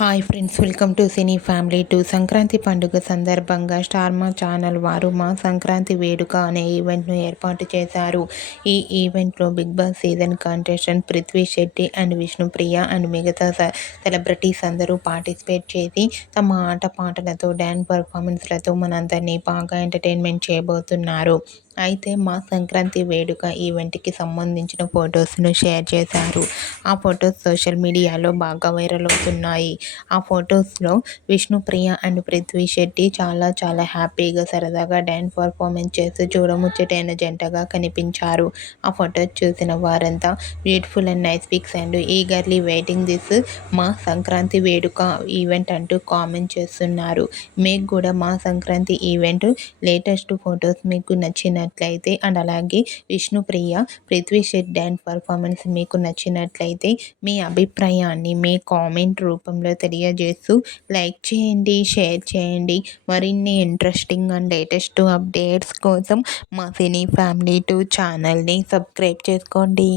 Hi friends, welcome to cine family two. Sankranti పండుగ సందర్భంగా star మా ఛానల్ వారు మా సంక్రాంతి వేడుక అనే ఈవెంట్ను ఏర్పాటు చేశారు. ఈ ఈవెంట్లో Bigg Boss season contestant Prithvi Shetty and Vishnupriya and మిగతా సెలబ్రిటీస్ అందరూ పార్టిసిపేట్ చేసి తమ ఆటపాటలతో డ్యాన్స్ పర్ఫార్మెన్స్లతో మనందరినీ బాగా ఎంటర్టైన్మెంట్ చేయబోతున్నారు. అయితే మా సంక్రాంతి వేడుక ఈవెంట్కి సంబంధించిన ఫొటోస్ను షేర్ చేశారు. ఆ ఫొటోస్ సోషల్ మీడియాలో బాగా వైరల్ అవుతున్నాయి. ఆ ఫొటోస్లో విష్ణుప్రియ అండ్ పృథ్వీ శెట్టి చాలా హ్యాపీగా సరదాగా డ్యాన్స్ పర్ఫార్మెన్స్ చేస్తూ చూడముచ్చటైన జంటగా కనిపించారు. ఆ ఫొటోస్ చూసిన వారంతా beautiful and nice pics and eagerly waiting this మా సంక్రాంతి వేడుక ఈవెంట్ అంటూ కామెంట్ చేస్తున్నారు. మీకు కూడా మా సంక్రాంతి ఈవెంట్ లేటెస్ట్ ఫొటోస్ మీకు నచ్చినట్లయితే అండ్ అలాగే విష్ణుప్రియ పృథ్వీ శెట్టి డ్యాన్స్ పర్ఫార్మెన్స్ మీకు నచ్చినట్లయితే మీ అభిప్రాయాన్ని మీ కామెంట్ రూపంలో తెలియజేస్తూ లైక్ చేయండి, షేర్ చేయండి. మరిన్ని ఇంట్రెస్టింగ్ అండ్ లేటెస్ట్ అప్డేట్స్ కోసం మా సినీ ఫ్యామిలీ 2 ఛానల్ని సబ్స్క్రైబ్ చేసుకోండి.